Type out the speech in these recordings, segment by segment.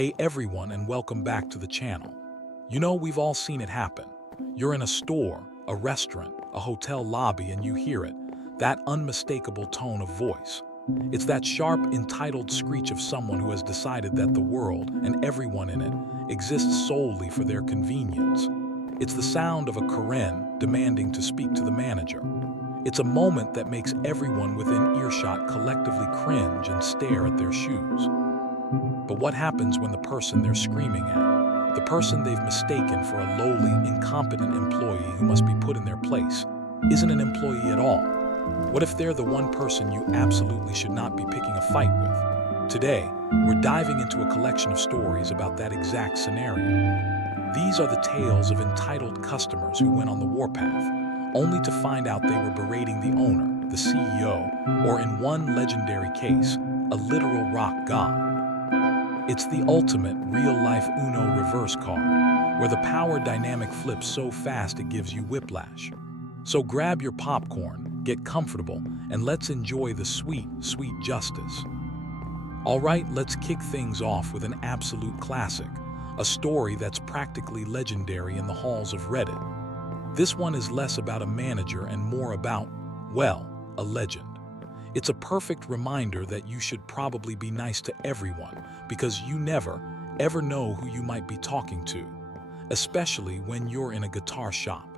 Hey everyone, and welcome back to the channel. You know, we've all seen it happen. You're in a store, a restaurant, a hotel lobby, and you hear it, that unmistakable tone of voice. It's that sharp, entitled screech of someone who has decided that the world, and everyone in it, exists solely for their convenience. It's the sound of a Karen demanding to speak to the manager. It's a moment that makes everyone within earshot collectively cringe and stare at their shoes. But what happens when the person they're screaming at, the person they've mistaken for a lowly, incompetent employee who must be put in their place, isn't an employee at all? What if they're the one person you absolutely should not be picking a fight with? Today, we're diving into a collection of stories about that exact scenario. These are the tales of entitled customers who went on the warpath, only to find out they were berating the owner, the CEO, or in one legendary case, a literal rock god. It's the ultimate real-life Uno reverse card, where the power dynamic flips so fast it gives you whiplash. So grab your popcorn, get comfortable, and let's enjoy the sweet, sweet justice. All right, let's kick things off with an absolute classic, a story that's practically legendary in the halls of Reddit. This one is less about a manager and more about, well, a legend. It's a perfect reminder that you should probably be nice to everyone because you never, ever know who you might be talking to, especially when you're in a guitar shop.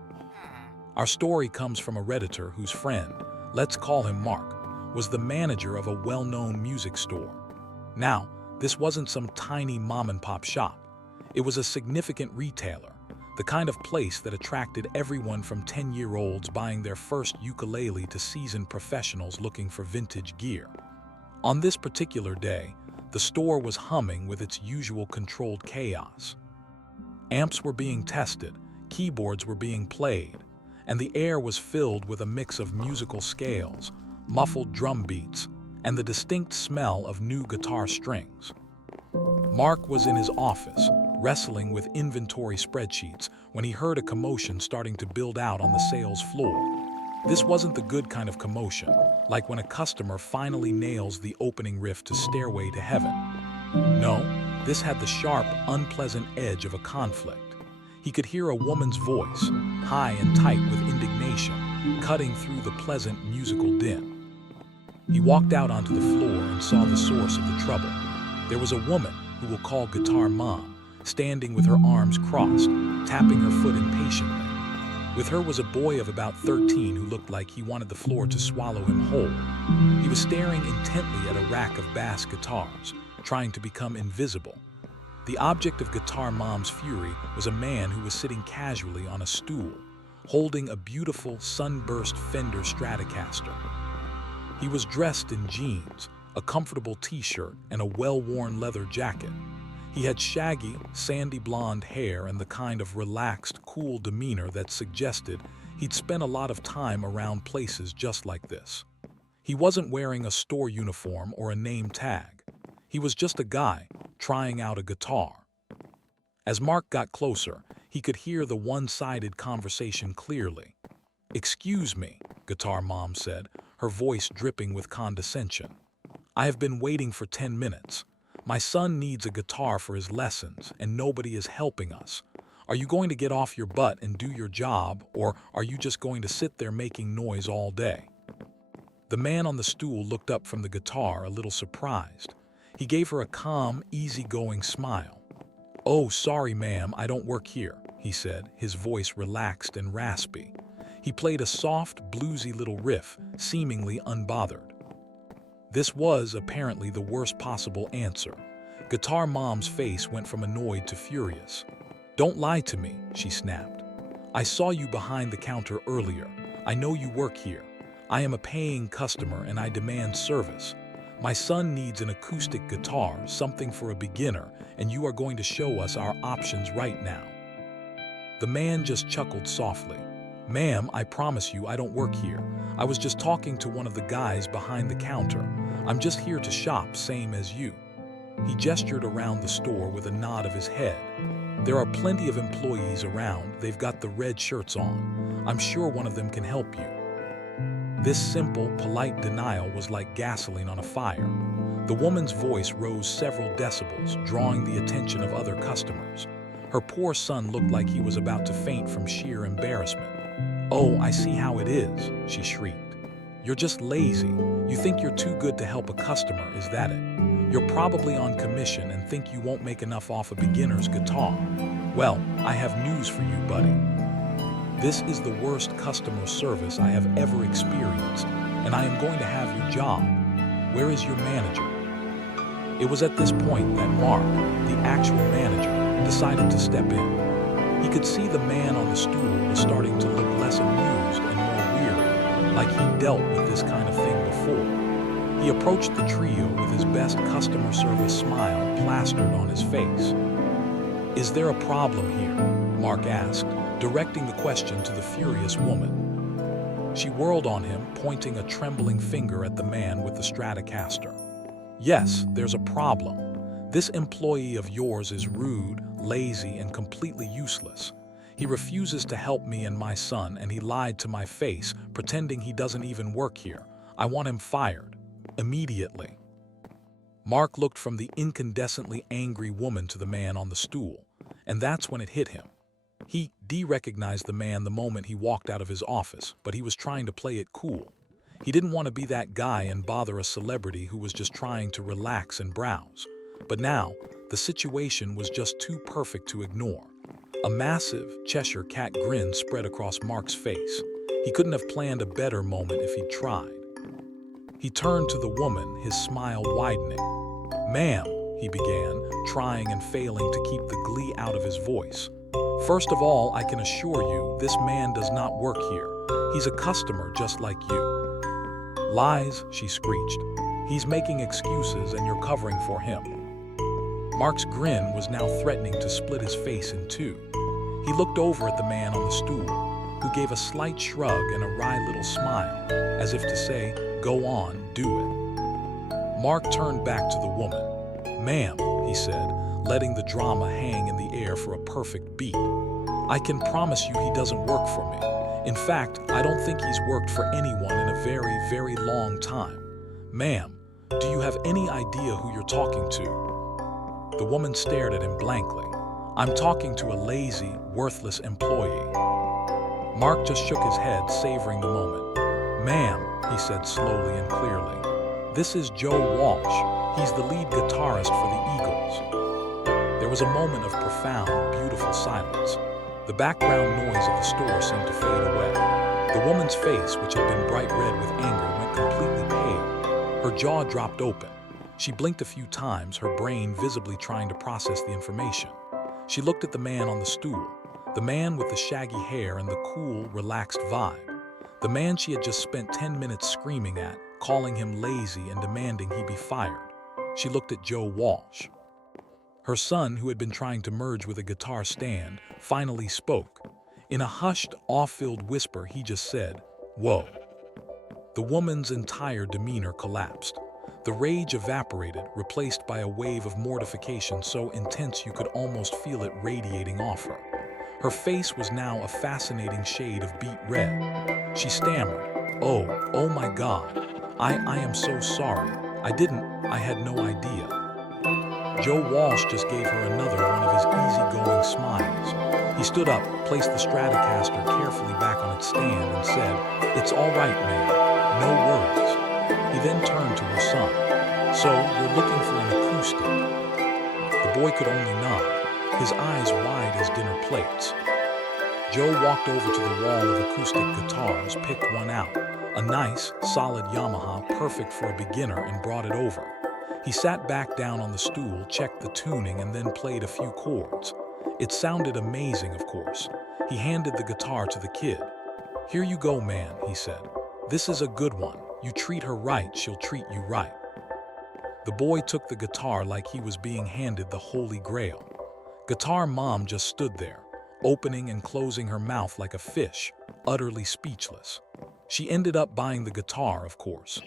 Our story comes from a Redditor whose friend, let's call him Mark, was the manager of a well-known music store. Now, this wasn't some tiny mom-and-pop shop. It was a significant retailer, the kind of place that attracted everyone from 10-year-olds buying their first ukulele to seasoned professionals looking for vintage gear. On this particular day, the store was humming with its usual controlled chaos. Amps were being tested, keyboards were being played, and the air was filled with a mix of musical scales, muffled drum beats, and the distinct smell of new guitar strings. Mark was in his office, wrestling with inventory spreadsheets when he heard a commotion starting to build out on the sales floor. This wasn't the good kind of commotion, like when a customer finally nails the opening riff to Stairway to Heaven. No, this had the sharp, unpleasant edge of a conflict. He could hear a woman's voice, high and tight with indignation, cutting through the pleasant musical din. He walked out onto the floor and saw the source of the trouble. There was a woman, who we'll call Guitar Mom, standing with her arms crossed, tapping her foot impatiently. With her was a boy of about 13 who looked like he wanted the floor to swallow him whole. He was staring intently at a rack of bass guitars, trying to become invisible. The object of Guitar Mom's fury was a man who was sitting casually on a stool, holding a beautiful sunburst Fender Stratocaster. He was dressed in jeans, a comfortable t-shirt, and a well-worn leather jacket. He had shaggy, sandy blonde hair and the kind of relaxed, cool demeanor that suggested he'd spent a lot of time around places just like this. He wasn't wearing a store uniform or a name tag. He was just a guy trying out a guitar. As Mark got closer, he could hear the one-sided conversation clearly. "Excuse me," Guitar Mom said, her voice dripping with condescension. "I have been waiting for 10 minutes. My son needs a guitar for his lessons, and nobody is helping us. Are you going to get off your butt and do your job, or are you just going to sit there making noise all day?" The man on the stool looked up from the guitar, a little surprised. He gave her a calm, easygoing smile. "Oh, sorry, ma'am, I don't work here," he said, his voice relaxed and raspy. He played a soft, bluesy little riff, seemingly unbothered. This was, apparently, the worst possible answer. Guitar Mom's face went from annoyed to furious. "Don't lie to me," she snapped. "I saw you behind the counter earlier. I know you work here. I am a paying customer and I demand service. My son needs an acoustic guitar, something for a beginner, and you are going to show us our options right now." The man just chuckled softly. "Ma'am, I promise you I don't work here. I was just talking to one of the guys behind the counter. I'm just here to shop, same as you." He gestured around the store with a nod of his head. "There are plenty of employees around. They've got the red shirts on. I'm sure one of them can help you." This simple, polite denial was like gasoline on a fire. The woman's voice rose several decibels, drawing the attention of other customers. Her poor son looked like he was about to faint from sheer embarrassment. "Oh, I see how it is," she shrieked. "You're just lazy. You think you're too good to help a customer, is that it? You're probably on commission and think you won't make enough off a beginner's guitar. Well, I have news for you, buddy. This is the worst customer service I have ever experienced, and I am going to have your job. Where is your manager?" It was at this point that Mark, the actual manager, decided to step in. He could see the man on the stool was starting to look less amused and more weary, like he'd dealt with this kind of thing before. He approached the trio with his best customer service smile plastered on his face. "Is there a problem here?" Mark asked, directing the question to the furious woman. She whirled on him, pointing a trembling finger at the man with the Stratocaster. "Yes, there's a problem. This employee of yours is rude, lazy, and completely useless. He refuses to help me and my son, and he lied to my face, pretending he doesn't even work here. I want him fired. Immediately." Mark looked from the incandescently angry woman to the man on the stool, and that's when it hit him. He recognized the man the moment he walked out of his office, but he was trying to play it cool. He didn't want to be that guy and bother a celebrity who was just trying to relax and browse. But now, the situation was just too perfect to ignore. A massive Cheshire cat grin spread across Mark's face. He couldn't have planned a better moment if he'd tried. He turned to the woman, his smile widening. "Ma'am," he began, trying and failing to keep the glee out of his voice. "First of all, I can assure you, this man does not work here. He's a customer just like you." "Lies," she screeched. "He's making excuses and you're covering for him." Mark's grin was now threatening to split his face in two. He looked over at the man on the stool, who gave a slight shrug and a wry little smile, as if to say, "Go on, do it." Mark turned back to the woman. "Ma'am," he said, letting the drama hang in the air for a perfect beat, "I can promise you he doesn't work for me. In fact, I don't think he's worked for anyone in a very, very long time. Ma'am, do you have any idea who you're talking to?" The woman stared at him blankly. "I'm talking to a lazy, worthless employee." Mark just shook his head, savoring the moment. "Ma'am," he said slowly and clearly, "this is Joe Walsh. He's the lead guitarist for the Eagles." There was a moment of profound, beautiful silence. The background noise of the store seemed to fade away. The woman's face, which had been bright red with anger, went completely pale. Her jaw dropped open. She blinked a few times, her brain visibly trying to process the information. She looked at the man on the stool, the man with the shaggy hair and the cool, relaxed vibe. The man she had just spent 10 minutes screaming at, calling him lazy and demanding he be fired. She looked at Joe Walsh. Her son, who had been trying to merge with a guitar stand, finally spoke. In a hushed, awe-filled whisper, he just said, "Whoa." The woman's entire demeanor collapsed. The rage evaporated, replaced by a wave of mortification so intense you could almost feel it radiating off her. Her face was now a fascinating shade of beet red. She stammered, Oh my God. I am so sorry. I had no idea." Joe Walsh just gave her another one of his easygoing smiles. He stood up, placed the Stratocaster carefully back on its stand, and said, "It's all right, ma'am. No worries." He then turned to her son. "So, you're looking for an acoustic?" The boy could only nod, his eyes wide as dinner plates. Joe walked over to the wall of acoustic guitars, picked one out, a nice, solid Yamaha, perfect for a beginner, and brought it over. He sat back down on the stool, checked the tuning, and then played a few chords. It sounded amazing, of course. He handed the guitar to the kid. "Here you go, man," he said. "This is a good one. You treat her right, she'll treat you right." The boy took the guitar like he was being handed the Holy Grail. Guitar Mom just stood there, opening and closing her mouth like a fish, utterly speechless. She ended up buying the guitar, of course.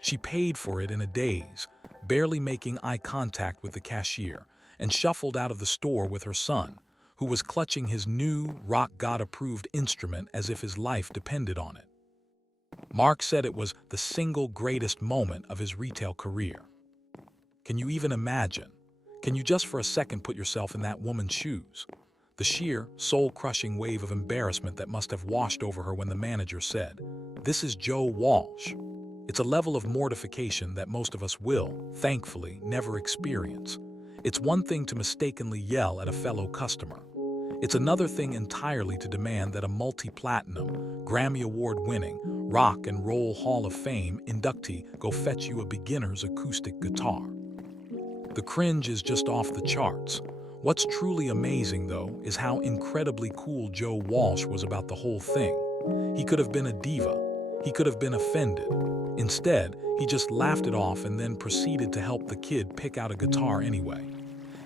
She paid for it in a daze, barely making eye contact with the cashier, and shuffled out of the store with her son, who was clutching his new, rock god-approved instrument as if his life depended on it. Mark said it was the single greatest moment of his retail career. Can you even imagine? Can you just for a second put yourself in that woman's shoes? The sheer, soul-crushing wave of embarrassment that must have washed over her when the manager said, "This is Joe Walsh." It's a level of mortification that most of us will, thankfully, never experience. It's one thing to mistakenly yell at a fellow customer. It's another thing entirely to demand that a multi-platinum, Grammy Award-winning, Rock and Roll Hall of Fame inductee go fetch you a beginner's acoustic guitar. The cringe is just off the charts. What's truly amazing, though, is how incredibly cool Joe Walsh was about the whole thing. He could have been a diva. He could have been offended. Instead, he just laughed it off and then proceeded to help the kid pick out a guitar anyway.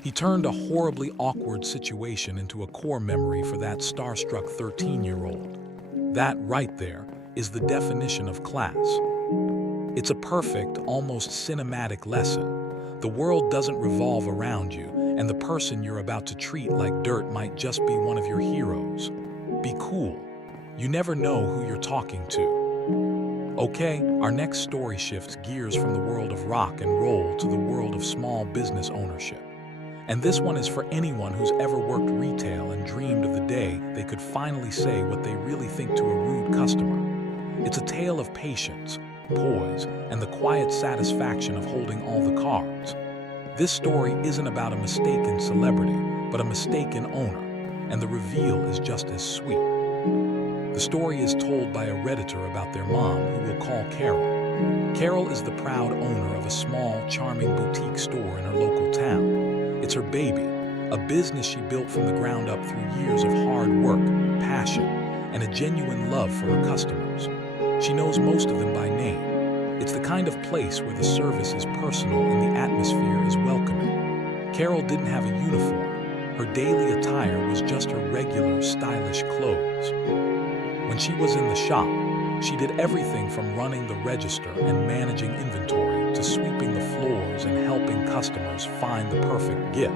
He turned a horribly awkward situation into a core memory for that starstruck 13-year-old. That right there is the definition of class. It's a perfect, almost cinematic lesson. The world doesn't revolve around you, and the person you're about to treat like dirt might just be one of your heroes. Be cool. You never know who you're talking to. Okay, our next story shifts gears from the world of rock and roll to the world of small business ownership. And this one is for anyone who's ever worked retail and dreamed of the day they could finally say what they really think to a rude customer. It's a tale of patience, poise, and the quiet satisfaction of holding all the cards. This story isn't about a mistaken celebrity, but a mistaken owner, and the reveal is just as sweet. The story is told by a Redditor about their mom, who we'll call Carol. Carol is the proud owner of a small, charming boutique store in her local town. It's her baby, a business she built from the ground up through years of hard work, passion, and a genuine love for her customers. She knows most of them by name. It's the kind of place where the service is personal and the atmosphere is welcoming. Carol didn't have a uniform. Her daily attire was just her regular, stylish clothes. When she was in the shop, she did everything from running the register and managing inventory to sweeping the floors and helping customers find the perfect gift.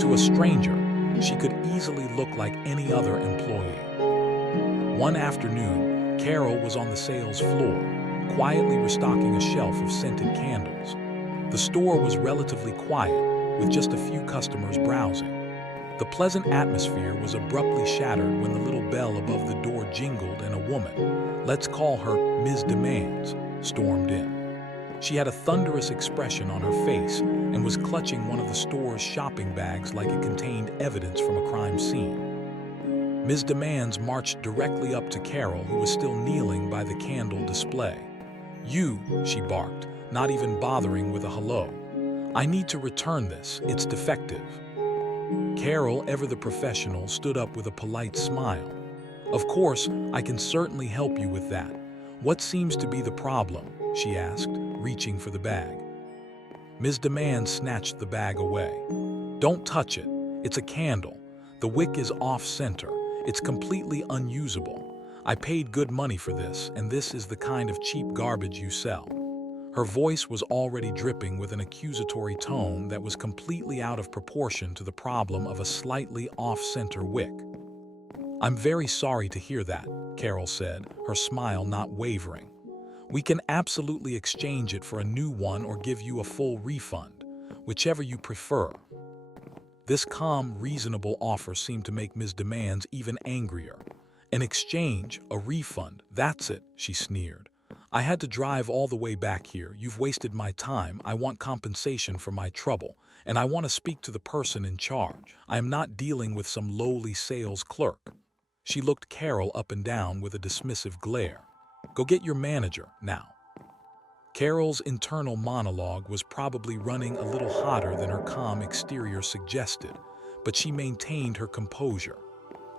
To a stranger, she could easily look like any other employee. One afternoon, Carol was on the sales floor, quietly restocking a shelf of scented candles. The store was relatively quiet, with just a few customers browsing. The pleasant atmosphere was abruptly shattered when the little bell above the door jingled and a woman, let's call her Ms. Demands, stormed in. She had a thunderous expression on her face and was clutching one of the store's shopping bags like it contained evidence from a crime scene. Ms. Demands marched directly up to Carol, who was still kneeling by the candle display. "You," she barked, not even bothering with a hello. "I need to return this, it's defective." Carol, ever the professional, stood up with a polite smile. "Of course, I can certainly help you with that. What seems to be the problem?" she asked, reaching for the bag. Ms. Demand snatched the bag away. "Don't touch it. It's a candle. The wick is off-center. It's completely unusable. I paid good money for this, and this is the kind of cheap garbage you sell." Her voice was already dripping with an accusatory tone that was completely out of proportion to the problem of a slightly off-center wick. "I'm very sorry to hear that," Carol said, her smile not wavering. "We can absolutely exchange it for a new one or give you a full refund, whichever you prefer." This calm, reasonable offer seemed to make Ms. Demands even angrier. "An exchange, a refund, that's it," she sneered. "I had to drive all the way back here. You've wasted my time. I want compensation for my trouble, and I want to speak to the person in charge. I am not dealing with some lowly sales clerk." She looked Carol up and down with a dismissive glare. "Go get your manager, now." Carol's internal monologue was probably running a little hotter than her calm exterior suggested, but she maintained her composure.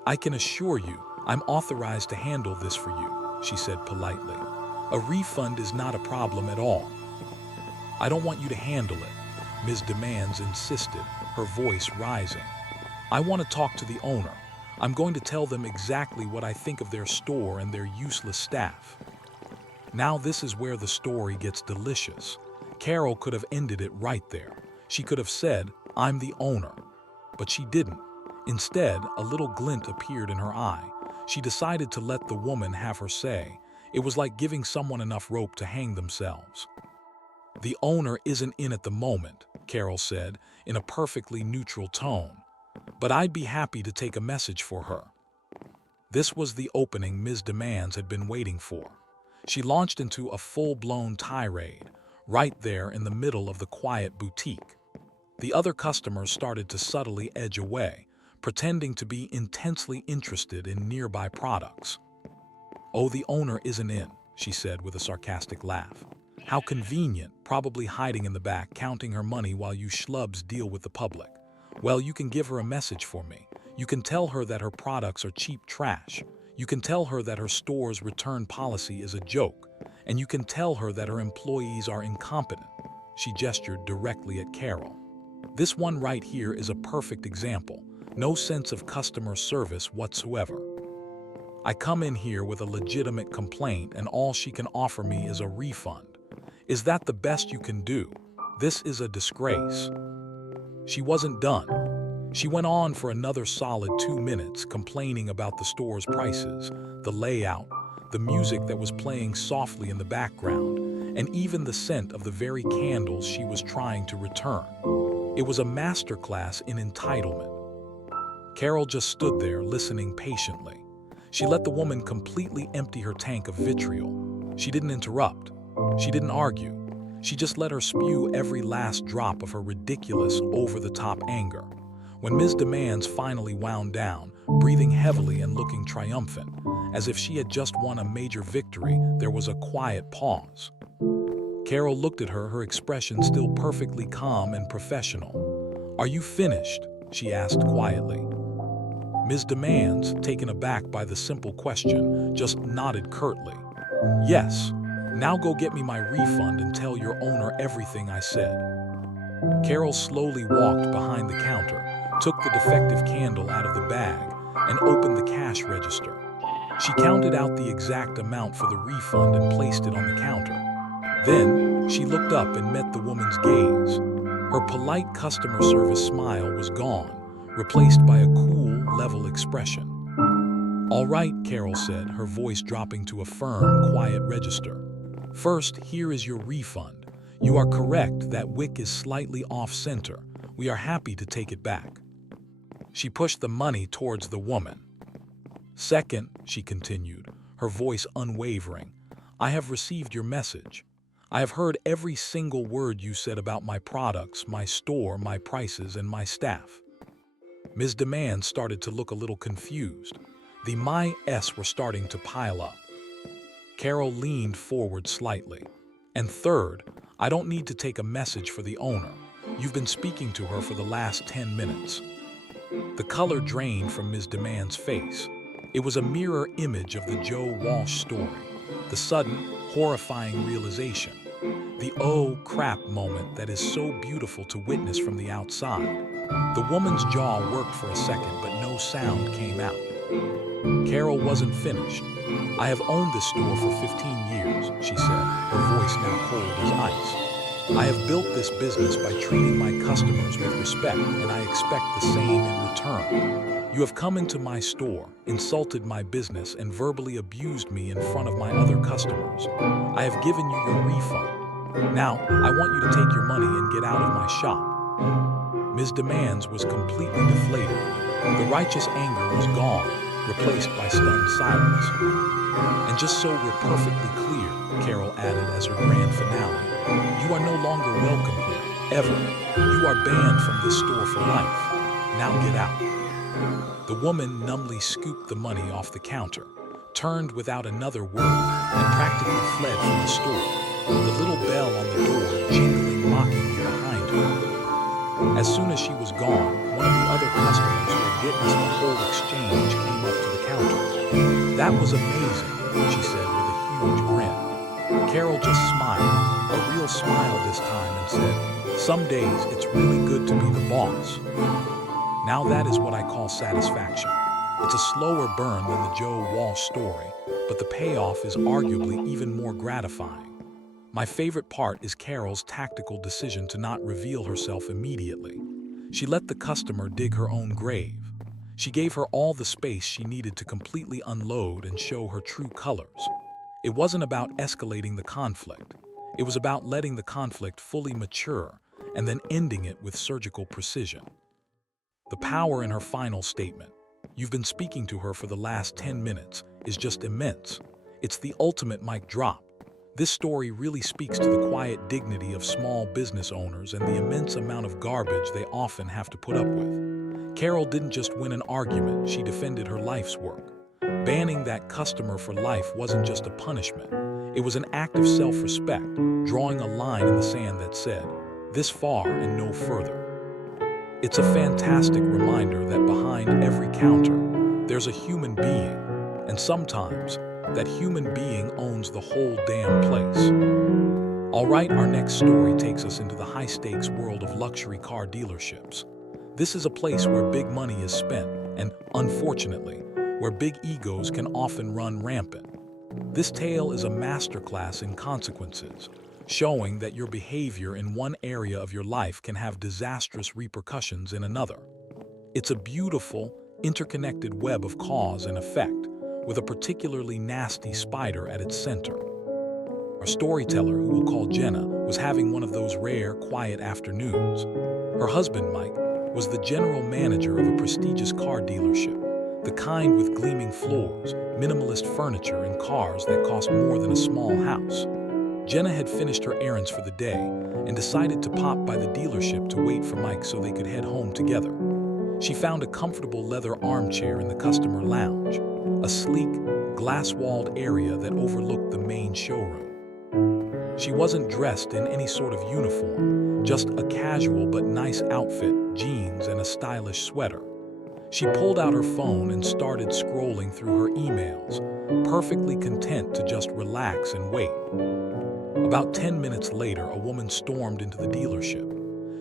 "I can assure you, I'm authorized to handle this for you," she said politely. "A refund is not a problem at all." "I don't want you to handle it," Ms. Demands insisted, her voice rising. "I want to talk to the owner. I'm going to tell them exactly what I think of their store and their useless staff." Now this is where the story gets delicious. Carol could have ended it right there. She could have said, "I'm the owner." But she didn't. Instead, a little glint appeared in her eye. She decided to let the woman have her say. It was like giving someone enough rope to hang themselves. "The owner isn't in at the moment," Carol said in a perfectly neutral tone, "but I'd be happy to take a message for her." This was the opening Ms. Demands had been waiting for. She launched into a full-blown tirade, right there in the middle of the quiet boutique. The other customers started to subtly edge away, pretending to be intensely interested in nearby products. "Oh, the owner isn't in," she said with a sarcastic laugh. "How convenient, probably hiding in the back, counting her money while you schlubs deal with the public. Well, you can give her a message for me. You can tell her that her products are cheap trash. You can tell her that her store's return policy is a joke. And you can tell her that her employees are incompetent." She gestured directly at Carol. "This one right here is a perfect example. No sense of customer service whatsoever. I come in here with a legitimate complaint and all she can offer me is a refund. Is that the best you can do? This is a disgrace." She wasn't done. She went on for another solid 2 minutes, complaining about the store's prices, the layout, the music that was playing softly in the background, and even the scent of the very candles she was trying to return. It was a masterclass in entitlement. Carol just stood there listening patiently. She let the woman completely empty her tank of vitriol. She didn't interrupt. She didn't argue. She just let her spew every last drop of her ridiculous, over-the-top anger. When Ms. Demands finally wound down, breathing heavily and looking triumphant, as if she had just won a major victory, there was a quiet pause. Carol looked at her, her expression still perfectly calm and professional. "Are you finished?" she asked quietly. Ms. Demands, taken aback by the simple question, just nodded curtly. "Yes. Now go get me my refund and tell your owner everything I said." Carol slowly walked behind the counter, took the defective candle out of the bag, and opened the cash register. She counted out the exact amount for the refund and placed it on the counter. Then, she looked up and met the woman's gaze. Her polite customer service smile was gone, replaced by a cool, level expression. "All right," Carol said, her voice dropping to a firm, quiet register. "First, here is your refund. You are correct that wick is slightly off-center. We are happy to take it back." She pushed the money towards the woman. "Second," she continued, her voice unwavering, "I have received your message. I have heard every single word you said about my products, my store, my prices, and my staff." Ms. Demand started to look a little confused. The "my s" were starting to pile up. Carol leaned forward slightly. "And third, I don't need to take a message for the owner. You've been speaking to her for the last 10 minutes. The color drained from Ms. Demand's face. It was a mirror image of the Joe Walsh story. The sudden, horrifying realization. The "oh crap" moment that is so beautiful to witness from the outside. The woman's jaw worked for a second, but no sound came out. Carol wasn't finished. "I have owned this store for 15 years, she said, her voice now cold as ice. "I have built this business by treating my customers with respect, and I expect the same in return. You have come into my store, insulted my business, and verbally abused me in front of my other customers. I have given you your refund. Now, I want you to take your money and get out of my shop." Ms. Demands was completely deflated. The righteous anger was gone, replaced by stunned silence. "And just so we're perfectly clear," Carol added as her grand finale, "you are no longer welcome here, ever. You are banned from this store for life. Now get out." The woman numbly scooped the money off the counter, turned without another word, and practically fled from the store, the little bell on the door jingling mockingly behind her. As soon as she was gone, one of the other customers who had witnessed the whole exchange came up to the counter. "That was amazing," she said with a huge grin. Carol just smiled, a real smile this time, and said, "Some days it's really good to be the boss." Now that is what I call satisfaction. It's a slower burn than the Joe Walsh story, but the payoff is arguably even more gratifying. My favorite part is Carol's tactical decision to not reveal herself immediately. She let the customer dig her own grave. She gave her all the space she needed to completely unload and show her true colors. It wasn't about escalating the conflict. It was about letting the conflict fully mature and then ending it with surgical precision. The power in her final statement, "You've been speaking to her for the last 10 minutes," is just immense. It's the ultimate mic drop. This story really speaks to the quiet dignity of small business owners and the immense amount of garbage they often have to put up with. Carol didn't just win an argument, she defended her life's work. Banning that customer for life wasn't just a punishment. It was an act of self-respect, drawing a line in the sand that said, "This far and no further." It's a fantastic reminder that behind every counter, there's a human being, and sometimes that human being owns the whole damn place. All right, our next story takes us into the high-stakes world of luxury car dealerships. This is a place where big money is spent, and unfortunately, where big egos can often run rampant. This tale is a masterclass in consequences, showing that your behavior in one area of your life can have disastrous repercussions in another. It's a beautiful, interconnected web of cause and effect, with a particularly nasty spider at its center. Our storyteller, who we'll call Jenna, was having one of those rare, quiet afternoons. Her husband, Mike, was the general manager of a prestigious car dealership, the kind with gleaming floors, minimalist furniture, and cars that cost more than a small house. Jenna had finished her errands for the day and decided to pop by the dealership to wait for Mike so they could head home together. She found a comfortable leather armchair in the customer lounge, a sleek, glass-walled area that overlooked the main showroom. She wasn't dressed in any sort of uniform, just a casual but nice outfit, jeans, and a stylish sweater. She pulled out her phone and started scrolling through her emails, perfectly content to just relax and wait. About 10 minutes later, a woman stormed into the dealership.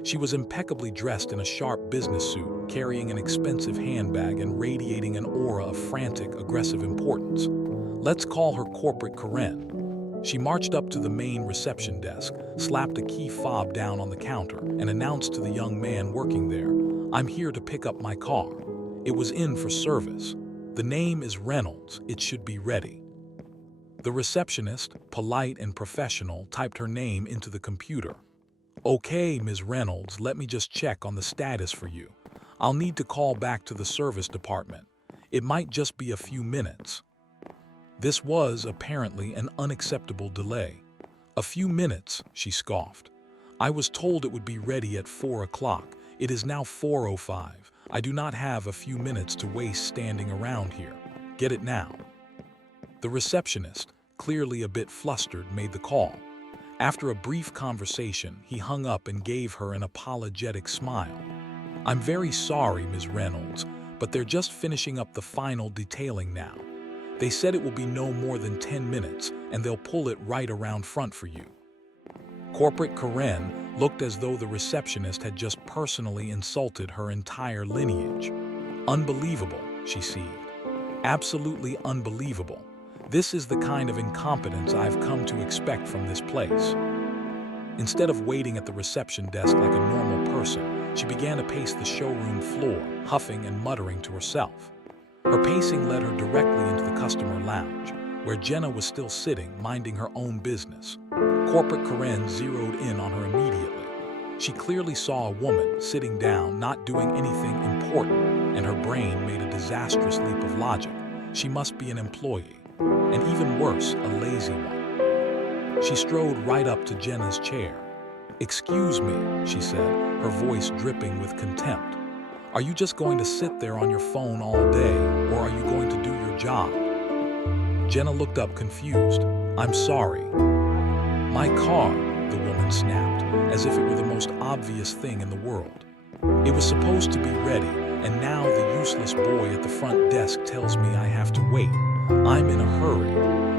She was impeccably dressed in a sharp business suit, carrying an expensive handbag and radiating an aura of frantic, aggressive importance. Let's call her Corporate Karen. She marched up to the main reception desk, slapped a key fob down on the counter, and announced to the young man working there, "I'm here to pick up my car. It was in for service. The name is Reynolds. It should be ready." The receptionist, polite and professional, typed her name into the computer. "Okay, Ms. Reynolds, let me just check on the status for you. I'll need to call back to the service department. It might just be a few minutes." This was, apparently, an unacceptable delay. "A few minutes," she scoffed. "I was told it would be ready at 4 o'clock. It is now 4:05. I do not have a few minutes to waste standing around here. Get it now." The receptionist, clearly a bit flustered, made the call. After a brief conversation, he hung up and gave her an apologetic smile. "I'm very sorry, Ms. Reynolds, but they're just finishing up the final detailing now. They said it will be no more than 10 minutes, and they'll pull it right around front for you." Corporate Karen looked as though the receptionist had just personally insulted her entire lineage. "Unbelievable," she seethed. "Absolutely unbelievable. This is the kind of incompetence I've come to expect from this place." Instead of waiting at the reception desk like a normal person, she began to pace the showroom floor, huffing and muttering to herself. Her pacing led her directly into the customer lounge, where Jenna was still sitting, minding her own business. Corporate Karen zeroed in on her immediately. She clearly saw a woman sitting down, not doing anything important, and her brain made a disastrous leap of logic. She must be an employee. And even worse, a lazy one. She strode right up to Jenna's chair. "Excuse me," she said, her voice dripping with contempt. "Are you just going to sit there on your phone all day, or are you going to do your job?" Jenna looked up confused. "I'm sorry." "My car," the woman snapped, as if it were the most obvious thing in the world. "It was supposed to be ready, and now the useless boy at the front desk tells me I have to wait. I'm in a hurry.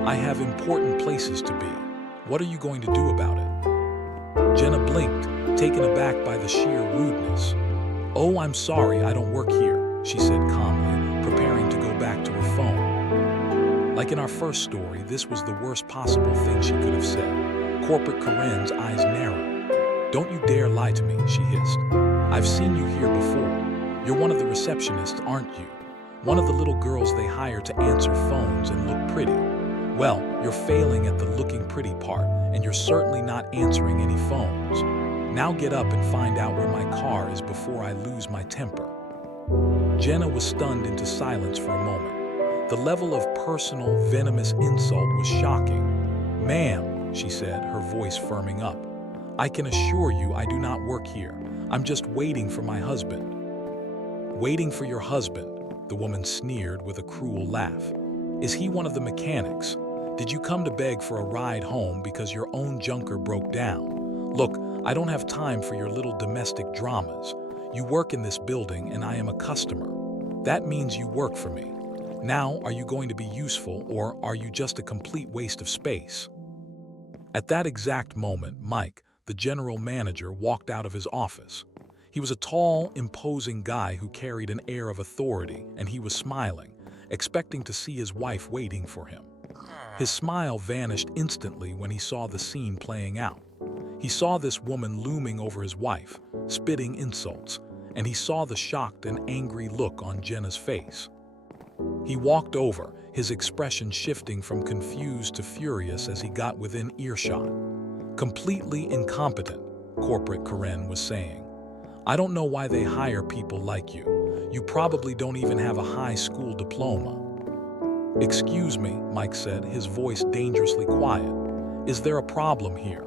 I have important places to be. What are you going to do about it?" Jenna blinked, taken aback by the sheer rudeness. "Oh, I'm sorry, I don't work here," she said calmly, preparing to go back to her phone. Like in our first story, this was the worst possible thing she could have said. Corporate Karen's eyes narrowed. "Don't you dare lie to me," she hissed. "I've seen you here before. You're one of the receptionists, aren't you? One of the little girls they hire to answer phones and look pretty. Well, you're failing at the looking pretty part, and you're certainly not answering any phones. Now get up and find out where my car is before I lose my temper. Jenna was stunned into silence for a moment. The level of personal, venomous insult was shocking. "Ma'am," she said, her voice firming up, "I can assure you I do not work here. I'm just waiting for my husband." "Waiting for your husband?" the woman sneered with a cruel laugh. "Is he one of the mechanics? Did you come to beg for a ride home because your own junker broke down? Look, I don't have time for your little domestic dramas. You work in this building and I am a customer. That means you work for me. Now, are you going to be useful or are you just a complete waste of space?" At that exact moment, Mike, the general manager, walked out of his office. He was a tall, imposing guy who carried an air of authority, and he was smiling, expecting to see his wife waiting for him. His smile vanished instantly when he saw the scene playing out. He saw this woman looming over his wife, spitting insults, and he saw the shocked and angry look on Jenna's face. He walked over, his expression shifting from confused to furious as he got within earshot. "Completely incompetent," Corporate Karen was saying. "I don't know why they hire people like you. You probably don't even have a high school diploma." "Excuse me," Mike said, his voice dangerously quiet. "Is there a problem here?"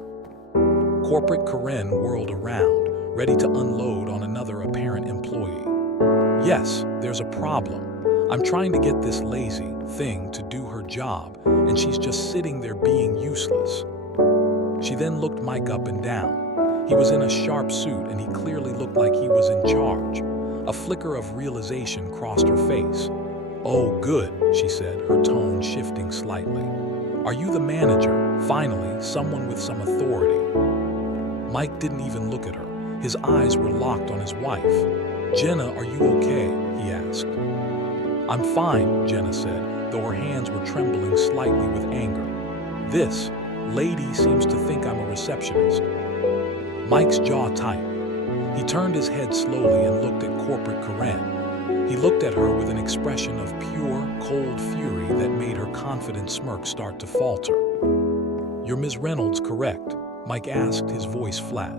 Corporate Karen whirled around, ready to unload on another apparent employee. "Yes, there's a problem. I'm trying to get this lazy thing to do her job, and she's just sitting there being useless." She then looked Mike up and down. He was in a sharp suit and he clearly looked like he was in charge. A flicker of realization crossed her face. "Oh, good," she said, her tone shifting slightly. "Are you the manager? Finally, someone with some authority." Mike didn't even look at her. His eyes were locked on his wife. "Jenna, are you okay?" he asked. "I'm fine," Jenna said, though her hands were trembling slightly with anger. "This lady seems to think I'm a receptionist." Mike's jaw tightened. He turned his head slowly and looked at Corporate Karen. He looked at her with an expression of pure, cold fury that made her confident smirk start to falter. "You're Ms. Reynolds, correct?" Mike asked, his voice flat.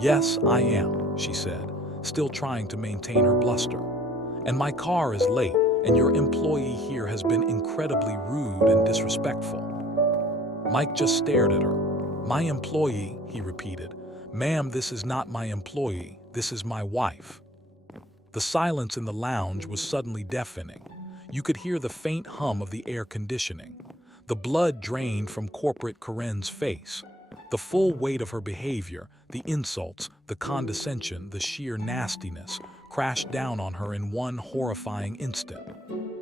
"Yes, I am," she said, still trying to maintain her bluster. "And my car is late, and your employee here has been incredibly rude and disrespectful." Mike just stared at her. "My employee," he repeated. "Ma'am, this is not my employee, this is my wife." The silence in the lounge was suddenly deafening. You could hear the faint hum of the air conditioning. The blood drained from Corporate Karen's face. The full weight of her behavior, the insults, the condescension, the sheer nastiness, crashed down on her in one horrifying instant.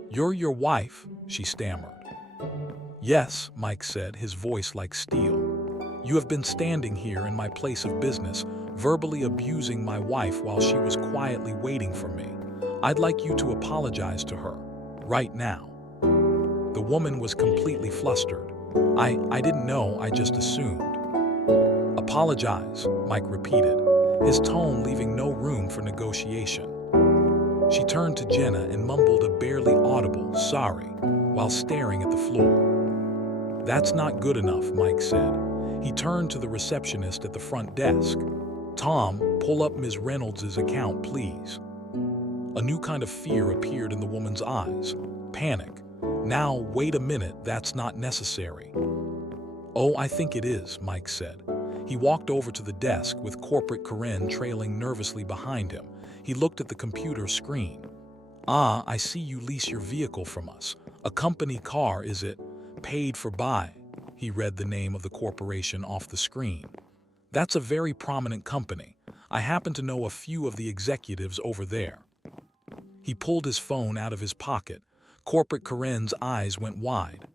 "You're your wife?" she stammered. "Yes," Mike said, his voice like steel. "You have been standing here in my place of business, verbally abusing my wife while she was quietly waiting for me. I'd like you to apologize to her, right now." The woman was completely flustered. I didn't know, I just assumed." "Apologize," Mike repeated, his tone leaving no room for negotiation. She turned to Jenna and mumbled a barely audible "sorry" while staring at the floor. "That's not good enough," Mike said. He turned to the receptionist at the front desk. "Tom, pull up Ms. Reynolds' account, please." A new kind of fear appeared in the woman's eyes. Panic. "Now, wait a minute, that's not necessary." "Oh, I think it is," Mike said. He walked over to the desk with Corporate Karen trailing nervously behind him. He looked at the computer screen. "Ah, I see you lease your vehicle from us. A company car, is it? Paid for by." He read the name of the corporation off the screen. "That's a very prominent company. I happen to know a few of the executives over there." He pulled his phone out of his pocket. Corporate Karen's eyes went wide.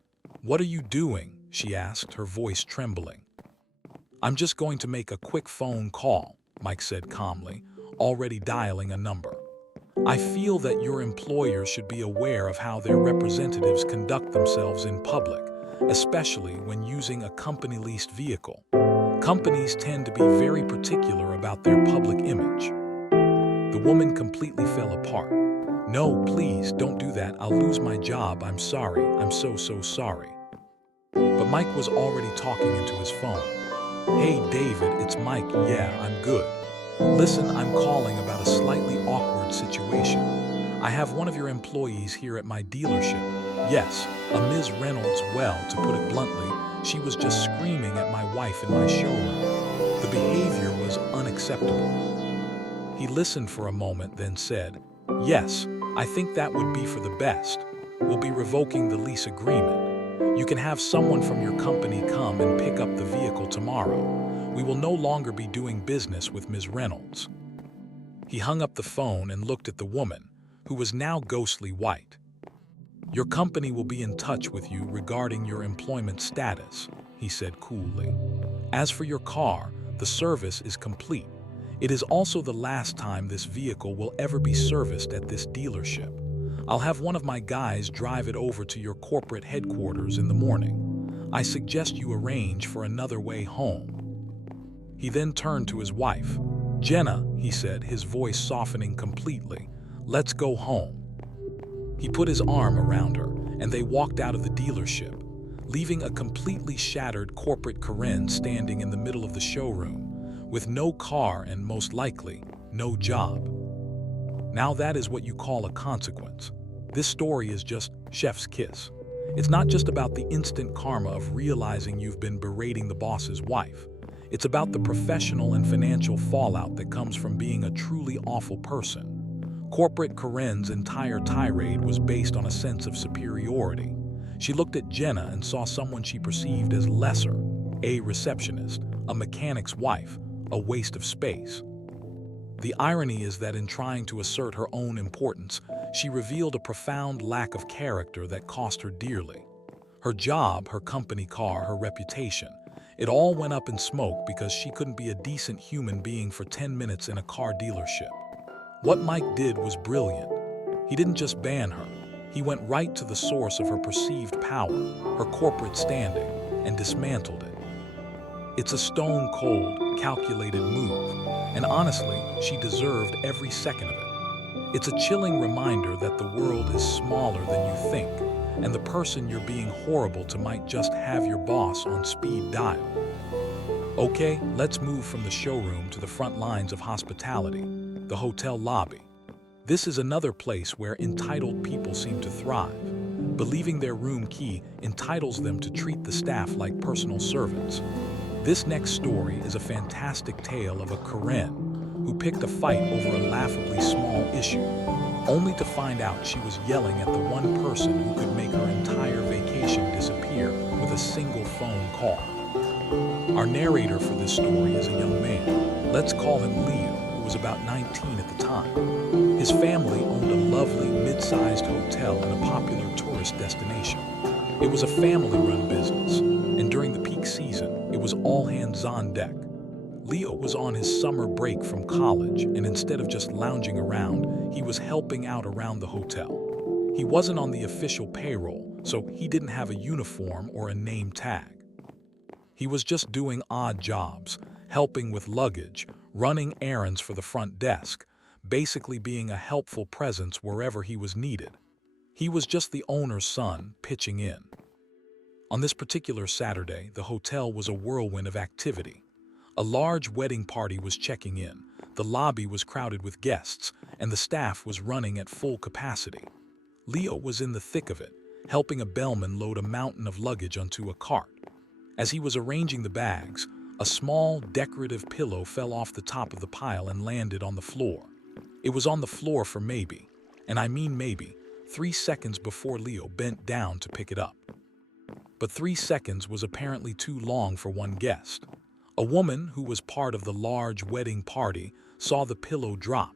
"What are you doing?" she asked, her voice trembling. "I'm just going to make a quick phone call," Mike said calmly, already dialing a number. "I feel that your employer should be aware of how their representatives conduct themselves in public, especially when using a company-leased vehicle. Companies tend to be very particular about their public image." The woman completely fell apart. "No, please, don't do that. I'll lose my job. I'm sorry. I'm so sorry." But Mike was already talking into his phone. "Hey, David, it's Mike. Yeah, I'm good. Listen, I'm calling about a slightly awkward situation. I have one of your employees here at my dealership. Yes, a Ms. Reynolds. Well, to put it bluntly, she was just screaming at my wife in my showroom. The behavior was unacceptable." He listened for a moment, then said, "Yes, I think that would be for the best. We'll be revoking the lease agreement. You can have someone from your company come and pick up the vehicle tomorrow. We will no longer be doing business with Ms. Reynolds." He hung up the phone and looked at the woman, who was now ghostly white. "Your company will be in touch with you regarding your employment status," he said coolly. "As for your car, the service is complete. It is also the last time this vehicle will ever be serviced at this dealership. I'll have one of my guys drive it over to your corporate headquarters in the morning. I suggest you arrange for another way home." He then turned to his wife. "Jenna," he said, his voice softening completely, "let's go home." He put his arm around her, and they walked out of the dealership, leaving a completely shattered corporate Karen standing in the middle of the showroom, with no car and, most likely, no job. Now that is what you call a consequence. This story is just chef's kiss. It's not just about the instant karma of realizing you've been berating the boss's wife. It's about the professional and financial fallout that comes from being a truly awful person. Corporate Karen's entire tirade was based on a sense of superiority. She looked at Jenna and saw someone she perceived as lesser, a receptionist, a mechanic's wife, a waste of space. The irony is that in trying to assert her own importance, she revealed a profound lack of character that cost her dearly. Her job, her company car, her reputation, it all went up in smoke because she couldn't be a decent human being for 10 minutes in a car dealership. What Mike did was brilliant. He didn't just ban her. He went right to the source of her perceived power, her corporate standing, and dismantled it. It's a stone-cold, calculated move, and honestly, she deserved every second of it. It's a chilling reminder that the world is smaller than you think, and the person you're being horrible to might just have your boss on speed dial. Okay, let's move from the showroom to the front lines of hospitality, the hotel lobby. This is another place where entitled people seem to thrive. Believing their room key entitles them to treat the staff like personal servants. This next story is a fantastic tale of a Karen who picked a fight over a laughably small issue, only to find out she was yelling at the one person who could make her entire vacation disappear with a single phone call. Our narrator for this story is a young man. Let's call him Leo, who was about 19 at the time. His family owned a lovely, mid-sized hotel in a popular tourist destination. It was a family-run business, and during the peak season, it was all hands on deck. Leo was on his summer break from college, and instead of just lounging around, he was helping out around the hotel. He wasn't on the official payroll, so he didn't have a uniform or a name tag. He was just doing odd jobs, helping with luggage, running errands for the front desk, basically being a helpful presence wherever he was needed. He was just the owner's son pitching in. On this particular Saturday, the hotel was a whirlwind of activity. A large wedding party was checking in, the lobby was crowded with guests, and the staff was running at full capacity. Leo was in the thick of it, helping a bellman load a mountain of luggage onto a cart. As he was arranging the bags, a small, decorative pillow fell off the top of the pile and landed on the floor. It was on the floor for maybe, and I mean maybe, 3 seconds before Leo bent down to pick it up. But 3 seconds was apparently too long for one guest. A woman who was part of the large wedding party saw the pillow drop.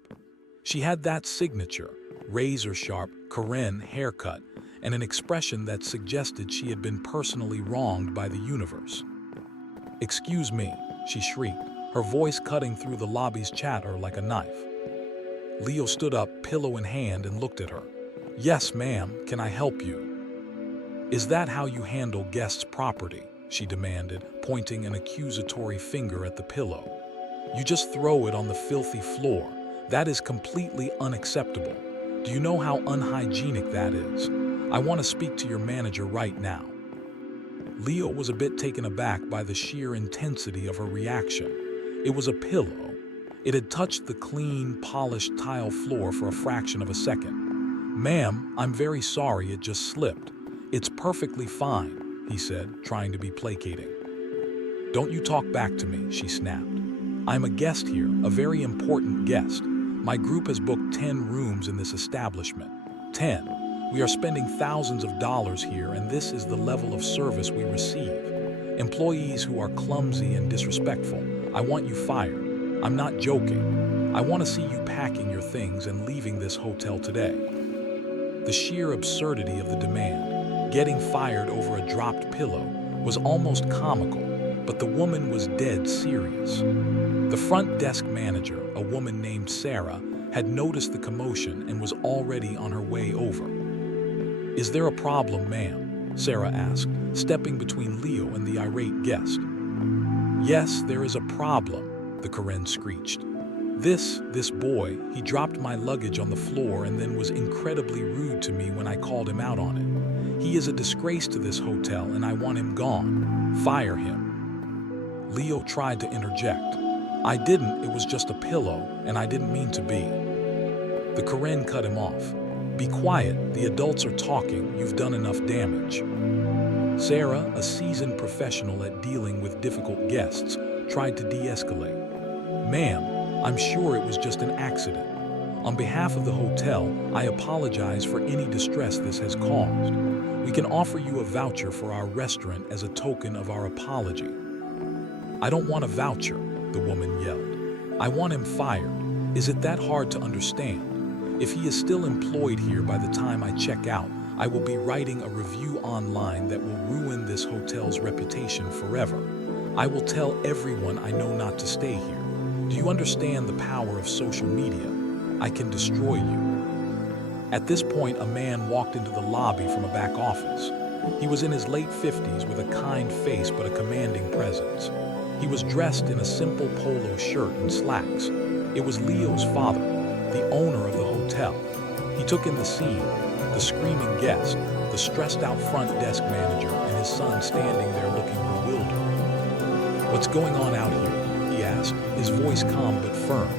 She had that signature, razor-sharp Karen haircut and an expression that suggested she had been personally wronged by the universe. "Excuse me," she shrieked, her voice cutting through the lobby's chatter like a knife. Leo stood up, pillow in hand, and looked at her. "Yes, ma'am, can I help you?" "Is that how you handle guests' property?" she demanded, pointing an accusatory finger at the pillow. "You just throw it on the filthy floor. That is completely unacceptable. Do you know how unhygienic that is? I want to speak to your manager right now." Leo was a bit taken aback by the sheer intensity of her reaction. It was a pillow. It had touched the clean, polished tile floor for a fraction of a second. "Ma'am, I'm very sorry, it just slipped. It's perfectly fine," he said, trying to be placating. "Don't you talk back to me," she snapped. "I'm a guest here, a very important guest. My group has booked 10 rooms in this establishment. 10. We are spending thousands of dollars here, and this is the level of service we receive. Employees who are clumsy and disrespectful, I want you fired. I'm not joking. I want to see you packing your things and leaving this hotel today." The sheer absurdity of the demand, getting fired over a dropped pillow, was almost comical, but the woman was dead serious. The front desk manager, a woman named Sarah, had noticed the commotion and was already on her way over. "Is there a problem, ma'am?" Sarah asked, stepping between Leo and the irate guest. "Yes, there is a problem," the Karen screeched. This boy, he dropped my luggage on the floor and then was incredibly rude to me when I called him out on it. He is a disgrace to this hotel and I want him gone. Fire him." Leo tried to interject. "I didn't, it was just a pillow, and I didn't mean to be." The Karen cut him off. "Be quiet, the adults are talking, you've done enough damage." Sarah, a seasoned professional at dealing with difficult guests, tried to de-escalate. "Ma'am, I'm sure it was just an accident. On behalf of the hotel, I apologize for any distress this has caused. We can offer you a voucher for our restaurant as a token of our apology." "I don't want a voucher," the woman yelled. "I want him fired. Is it that hard to understand? If he is still employed here by the time I check out, I will be writing a review online that will ruin this hotel's reputation forever. I will tell everyone I know not to stay here. Do you understand the power of social media? I can destroy you." At this point, a man walked into the lobby from a back office. He was in his late 50s with a kind face but a commanding presence. He was dressed in a simple polo shirt and slacks. It was Leo's father, the owner of the hotel. He took in the scene, the screaming guest, the stressed-out front desk manager, and his son standing there looking bewildered. "What's going on out here?" he asked, his voice calm but firm.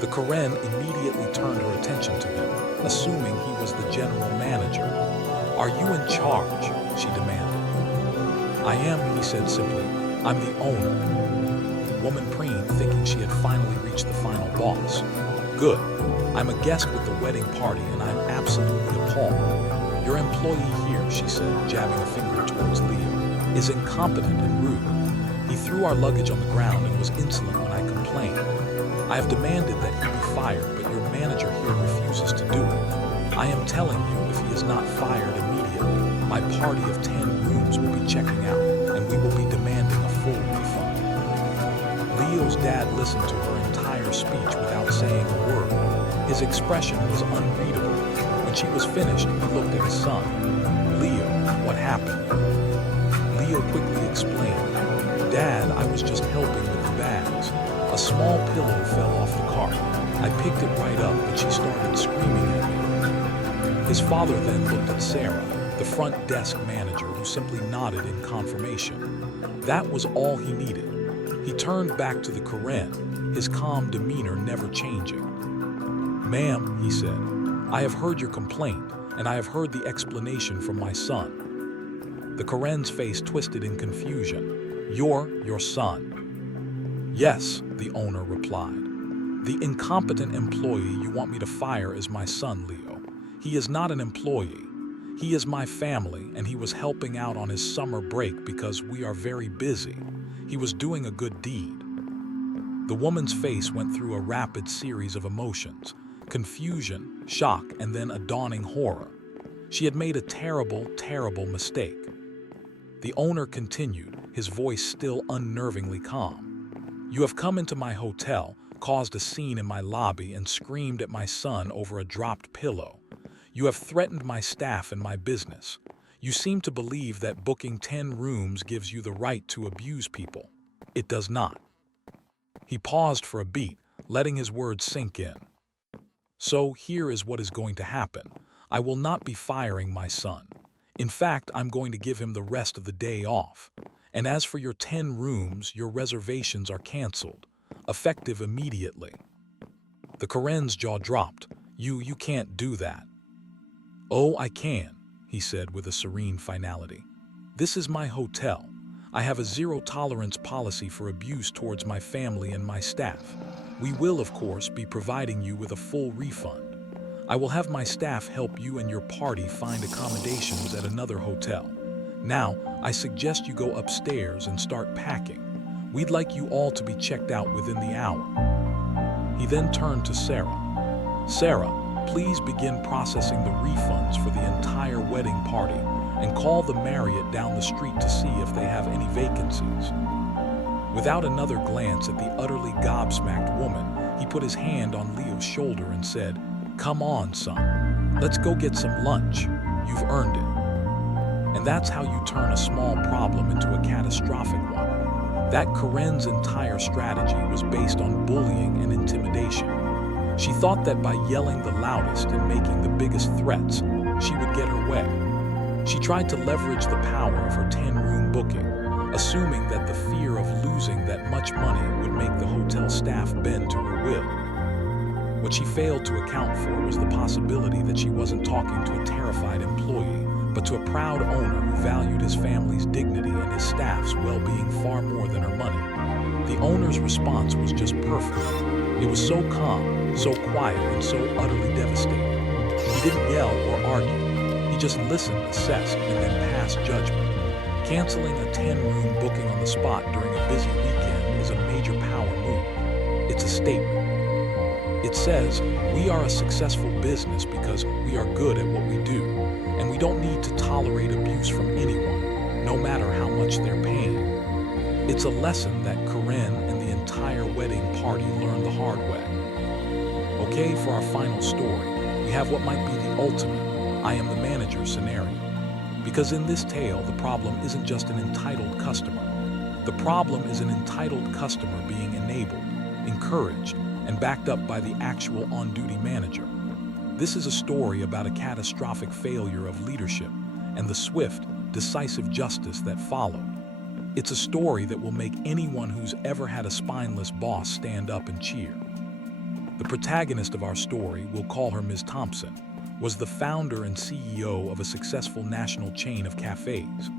The Karen immediately turned her attention to him, assuming he was the general manager. "Are you in charge?" she demanded. "I am," he said simply. "I'm the owner." Woman preened, thinking she had finally reached the final boss. "Good. I'm a guest with the wedding party and I'm absolutely appalled. Your employee here," she said, jabbing a finger towards Leo, "is incompetent and rude. He threw our luggage on the ground and was insolent when I complained. I have demanded that he be fired, but your manager here refuses to do it. I am telling you, if he is not fired immediately, my party of 10 rooms will be checking out, and we will be demanding a full refund." Leo's dad listened to her entire speech without saying a word. His expression was unreadable. When she was finished, he looked at his son. "Leo, what happened?" Leo quickly explained. "Dad, I was just helping with the bags. A small pillow fell off the cart. I picked it right up, but she started screaming at me." His father then looked at Sarah, the front desk manager, who simply nodded in confirmation. That was all he needed. He turned back to the Karen, his calm demeanor never changing. "Ma'am," he said, "I have heard your complaint, and I have heard the explanation from my son." The Karen's face twisted in confusion. "You're your son?" "Yes," the owner replied. "The incompetent employee you want me to fire is my son, Leo. He is not an employee. He is my family, and he was helping out on his summer break because we are very busy. He was doing a good deed." The woman's face went through a rapid series of emotions: confusion, shock, and then a dawning horror. She had made a terrible, terrible mistake. The owner continued, his voice still unnervingly calm. "You have come into my hotel, caused a scene in my lobby, and screamed at my son over a dropped pillow. You have threatened my staff and my business. You seem to believe that booking 10 rooms gives you the right to abuse people. It does not." He paused for a beat, letting his words sink in. "So here is what is going to happen. I will not be firing my son. In fact, I'm going to give him the rest of the day off. And as for your 10 rooms, your reservations are canceled, effective immediately." The Karen's jaw dropped. You can't do that." "Oh, I can," he said with a serene finality. "This is my hotel. I have a zero-tolerance policy for abuse towards my family and my staff. We will, of course, be providing you with a full refund. I will have my staff help you and your party find accommodations at another hotel. Now, I suggest you go upstairs and start packing. We'd like you all to be checked out within the hour." He then turned to Sarah. "Sarah, please begin processing the refunds for the entire wedding party and call the Marriott down the street to see if they have any vacancies." Without another glance at the utterly gobsmacked woman, he put his hand on Leo's shoulder and said, "Come on, son. Let's go get some lunch. You've earned it." And that's how you turn a small problem into a catastrophic one. That Karen's entire strategy was based on bullying and intimidation. She thought that by yelling the loudest and making the biggest threats, she would get her way. She tried to leverage the power of her 10-room booking, assuming that the fear of losing that much money would make the hotel staff bend to her will. What she failed to account for was the possibility that she wasn't talking to a terrified employee, but to a proud owner who valued his family's dignity and his staff's well-being far more than her money. The owner's response was just perfect. It was so calm, so quiet, and so utterly devastating. He didn't yell or argue. He just listened, assessed, and then passed judgment. Canceling a 10-room booking on the spot during a busy weekend is a major power move. It's a statement. It says, we are a successful business because we are good at what we do, and we don't need to tolerate abuse from anyone, no matter how much they're paying. It's a lesson that Karen and the entire wedding party learned the hard way. Okay, for our final story, we have what might be the ultimate I am the manager scenario. Because in this tale, the problem isn't just an entitled customer. The problem is an entitled customer being enabled, encouraged, and backed up by the actual on-duty manager. This is a story about a catastrophic failure of leadership and the swift, decisive justice that followed. It's a story that will make anyone who's ever had a spineless boss stand up and cheer. The protagonist of our story, we'll call her Ms. Thompson, was the founder and CEO of a successful national chain of cafes.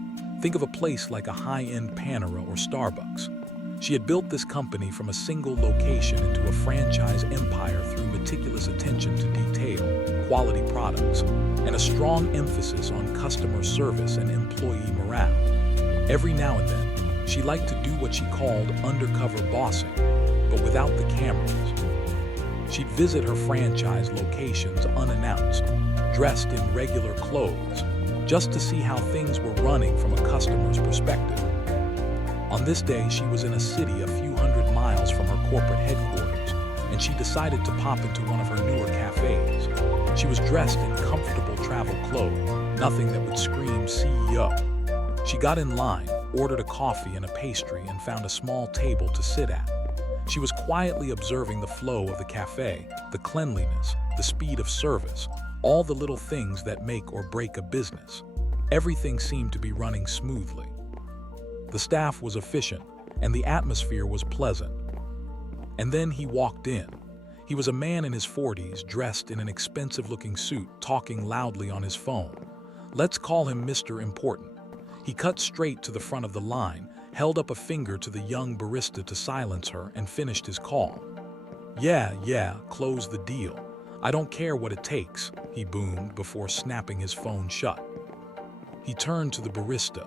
Think of a place like a high-end Panera or Starbucks. She had built this company from a single location into a franchise empire through meticulous attention to detail, quality products, and a strong emphasis on customer service and employee morale. Every now and then, she liked to do what she called undercover bossing, but without the cameras. She'd visit her franchise locations unannounced, dressed in regular clothes, just to see how things were running from a customer's perspective. On this day, she was in a city a few hundred miles from her corporate headquarters, and she decided to pop into one of her newer cafes. She was dressed in comfortable travel clothes, nothing that would scream CEO. She got in line, ordered a coffee and a pastry, and found a small table to sit at. She was quietly observing the flow of the cafe, the cleanliness, the speed of service, all the little things that make or break a business. Everything seemed to be running smoothly. The staff was efficient, and the atmosphere was pleasant. And then he walked in. He was a man in his 40s, dressed in an expensive-looking suit, talking loudly on his phone. Let's call him Mr. Important. He cut straight to the front of the line, held up a finger to the young barista to silence her, and finished his call. Yeah, close the deal. I don't care what it takes," he boomed before snapping his phone shut. He turned to the barista.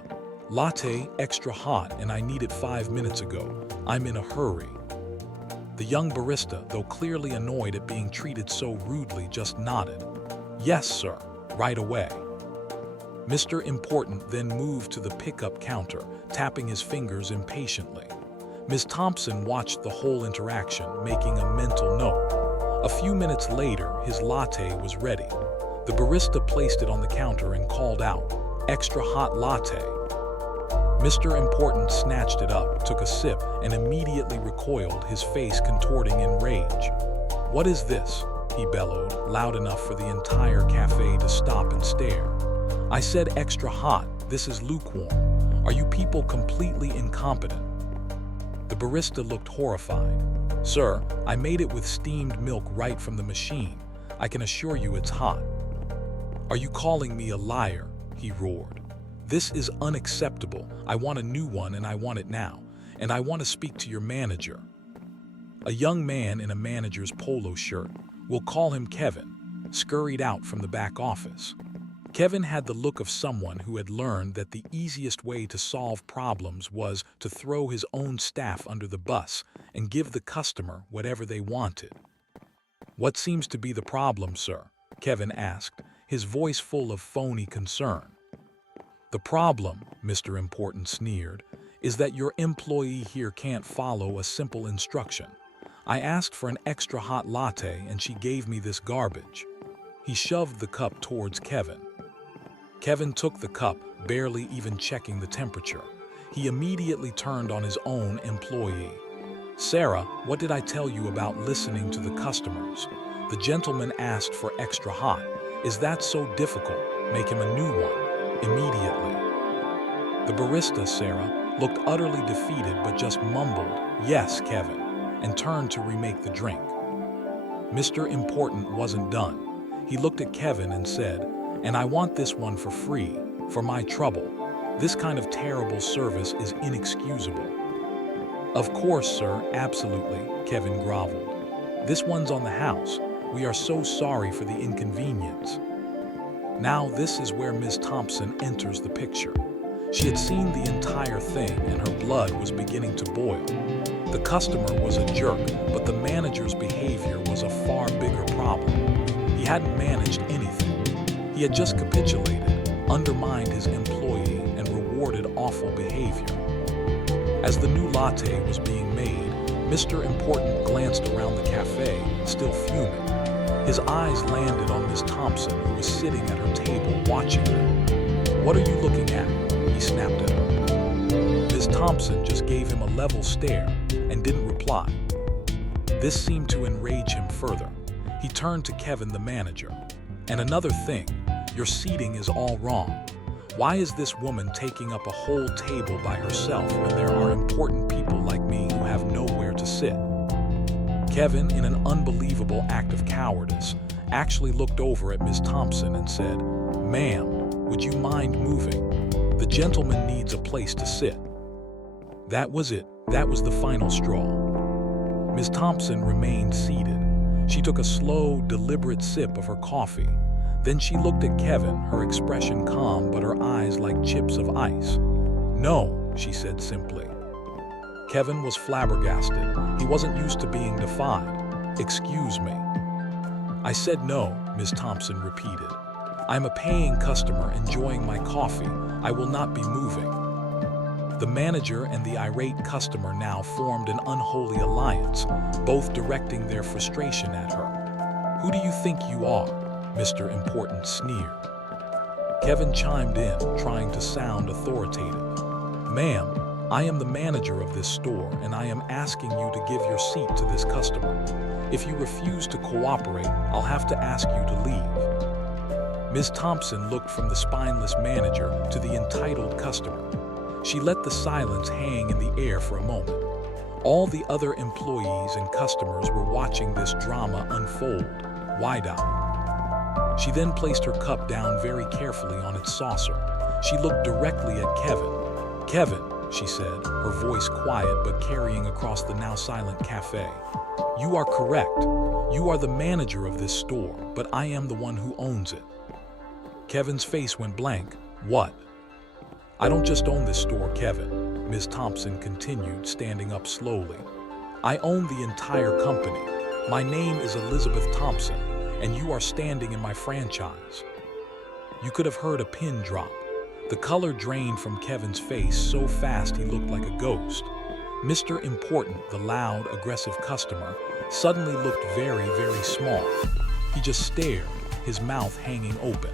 "Latte, extra hot, and I need it 5 minutes ago. I'm in a hurry." The young barista, though clearly annoyed at being treated so rudely, just nodded. "Yes, sir, right away." Mr. Important then moved to the pickup counter, tapping his fingers impatiently. Ms. Thompson watched the whole interaction, making a mental note. A few minutes later, his latte was ready. The barista placed it on the counter and called out, "Extra hot latte." Mr. Important snatched it up, took a sip, and immediately recoiled, his face contorting in rage. "What is this?" he bellowed, loud enough for the entire cafe to stop and stare. I said extra hot, this is lukewarm. Are you people completely incompetent? The barista looked horrified. Sir, I made it with steamed milk right from the machine. I can assure you it's hot. Are you calling me a liar? He roared. This is unacceptable. I want a new one and I want it now. And I want to speak to your manager. A young man in a manager's polo shirt, we'll call him Kevin, scurried out from the back office. Kevin had the look of someone who had learned that the easiest way to solve problems was to throw his own staff under the bus and give the customer whatever they wanted. What seems to be the problem, sir? Kevin asked, his voice full of phony concern. The problem, Mr. Important sneered, is that your employee here can't follow a simple instruction. I asked for an extra hot latte and she gave me this garbage. He shoved the cup towards Kevin. Kevin took the cup, barely even checking the temperature. He immediately turned on his own employee. Sarah, what did I tell you about listening to the customers? The gentleman asked for extra hot. Is that so difficult? Make him a new one. Immediately. The barista, Sarah, looked utterly defeated but just mumbled, "Yes, Kevin," and turned to remake the drink. Mr. Important wasn't done. He looked at Kevin and said, "And I want this one for free, for my trouble. This kind of terrible service is inexcusable." Of course, sir, absolutely, Kevin groveled. This one's on the house. We are so sorry for the inconvenience. Now this is where Ms. Thompson enters the picture. She had seen the entire thing and her blood was beginning to boil. The customer was a jerk, but the manager's behavior was a far bigger problem. He hadn't managed anything. He had just capitulated, undermined his employee, and rewarded awful behavior. As the new latte was being made, Mr. Important glanced around the cafe, still fuming. His eyes landed on Ms. Thompson, who was sitting at her table watching them. "What are you looking at?" he snapped at her. Ms. Thompson just gave him a level stare and didn't reply. This seemed to enrage him further. He turned to Kevin, the manager. "And another thing, your seating is all wrong. Why is this woman taking up a whole table by herself when there are important people like me who have nowhere to sit?" Kevin, in an unbelievable act of cowardice, actually looked over at Ms. Thompson and said, "Ma'am, would you mind moving? The gentleman needs a place to sit." That was it. That was the final straw. Ms. Thompson remained seated. She took a slow, deliberate sip of her coffee. Then she looked at Kevin, her expression calm but her eyes like chips of ice. "No," she said simply. Kevin was flabbergasted. He wasn't used to being defied. "Excuse me." "I said no," Ms. Thompson repeated. "I'm a paying customer enjoying my coffee. I will not be moving." The manager and the irate customer now formed an unholy alliance, both directing their frustration at her. "Who do you think you are?" Mr. Important sneered. Kevin chimed in, trying to sound authoritative. "Ma'am, I am the manager of this store and I am asking you to give your seat to this customer. If you refuse to cooperate, I'll have to ask you to leave." Ms. Thompson looked from the spineless manager to the entitled customer. She let the silence hang in the air for a moment. All the other employees and customers were watching this drama unfold, wide-eyed. She then placed her cup down very carefully on its saucer. She looked directly at Kevin. "Kevin," she said, her voice quiet but carrying across the now silent cafe. "You are correct. You are the manager of this store, but I am the one who owns it." Kevin's face went blank. "What?" "I don't just own this store, Kevin," Ms. Thompson continued, standing up slowly. "I own the entire company. My name is Elizabeth Thompson, and you are standing in my franchise." You could have heard a pin drop. The color drained from Kevin's face so fast he looked like a ghost. Mr. Important, the loud, aggressive customer, suddenly looked very, very small. He just stared, his mouth hanging open.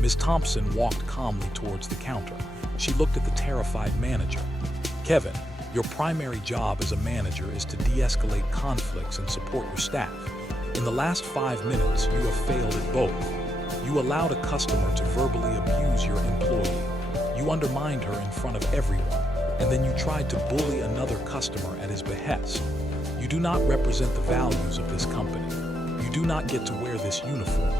Ms. Thompson walked calmly towards the counter. She looked at the terrified manager. "Kevin, your primary job as a manager is to de-escalate conflicts and support your staff. In the last 5 minutes, you have failed at both. You allowed a customer to verbally abuse your employee. You undermined her in front of everyone, and then you tried to bully another customer at his behest. You do not represent the values of this company. You do not get to wear this uniform.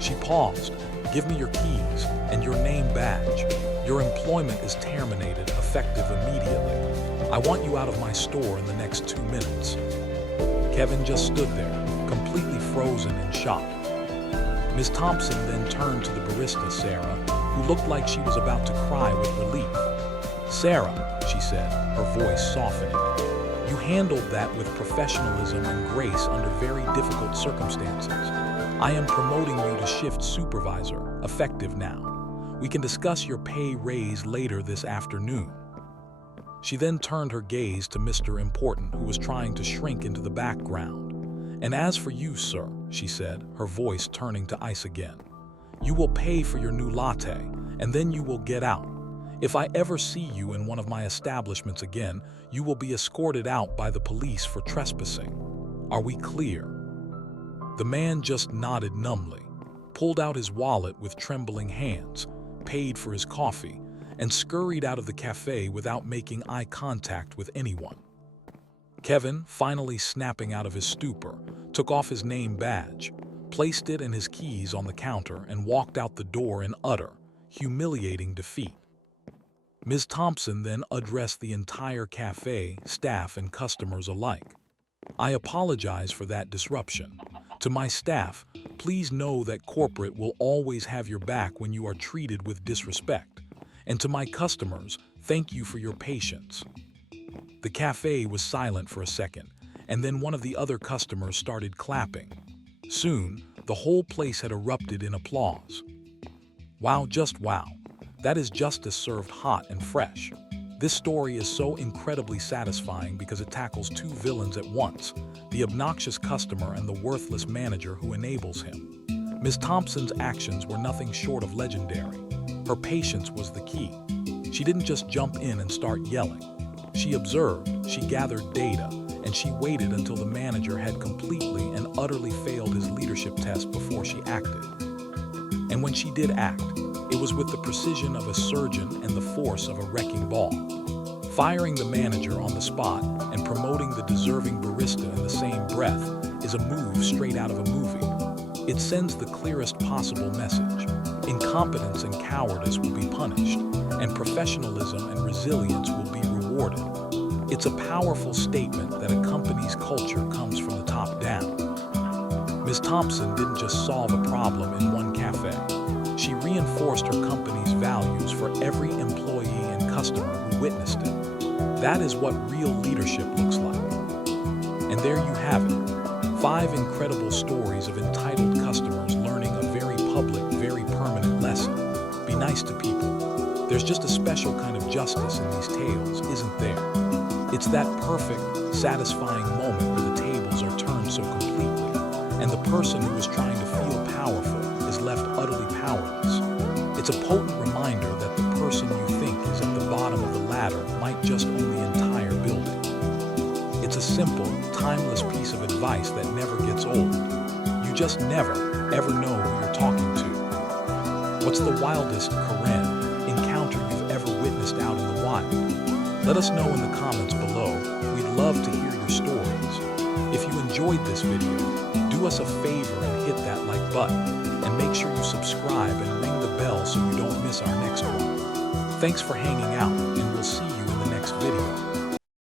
She paused. Give me your keys and your name badge. Your employment is terminated, effective immediately. I want you out of my store in the next 2 minutes. Kevin just stood there, completely frozen in shock. Ms. Thompson then turned to the barista, Sarah, who looked like she was about to cry with relief. Sarah, she said, her voice softening, you handled that with professionalism and grace under very difficult circumstances. I am promoting you to shift supervisor, effective now. We can discuss your pay raise later this afternoon. She then turned her gaze to Mr. Important, who was trying to shrink into the background. And as for you, sir, she said, her voice turning to ice again, you will pay for your new latte, and then you will get out. If I ever see you in one of my establishments again, you will be escorted out by the police for trespassing. Are we clear? The man just nodded numbly, pulled out his wallet with trembling hands, paid for his coffee, and scurried out of the cafe without making eye contact with anyone. Kevin, finally snapping out of his stupor, took off his name badge, placed it and his keys on the counter, and walked out the door in utter, humiliating defeat. Ms. Thompson then addressed the entire cafe, staff and customers alike. I apologize for that disruption. To my staff, please know that corporate will always have your back when you are treated with disrespect. And to my customers, thank you for your patience. The cafe was silent for a second, and then one of the other customers started clapping. Soon, the whole place had erupted in applause. Wow, just wow. That is justice served hot and fresh. This story is so incredibly satisfying because it tackles two villains at once, the obnoxious customer and the worthless manager who enables him. Ms. Thompson's actions were nothing short of legendary. Her patience was the key. She didn't just jump in and start yelling. She observed, she gathered data, and she waited until the manager had completely and utterly failed his leadership test before she acted. And when she did act, it was with the precision of a surgeon and the force of a wrecking ball. Firing the manager on the spot and promoting the deserving barista in the same breath is a move straight out of a movie. It sends the clearest possible message. Incompetence and cowardice will be punished, and professionalism and resilience will be rewarded. It's a powerful statement that a company's culture comes from the top down. Ms. Thompson didn't just solve a problem in one cafe. She reinforced her company's values for every employee and customer who witnessed it. That is what real leadership looks like. And there you have it. 5 incredible stories of entitled customers learning a very public, very permanent lesson. Be nice to people. There's just a special kind of justice in these tales, isn't there? It's that perfect, satisfying moment where the tables are turned so completely, and the person who is trying to feel powerful is left utterly powerless. It's a potent reminder that the person you think is at the bottom of the ladder might just own the entire building. It's a simple, timeless piece of advice that never gets old. You just never, ever know who you're talking to. What's the wildest, Karen, encounter you've ever witnessed out in the wild? Let us know in the comments below. We'd love to hear your stories. If you enjoyed this video, do us a favor and hit that like button, and make sure you subscribe and ring the bell so you don't miss our next one. Thanks for hanging out, and we'll see you in the next video.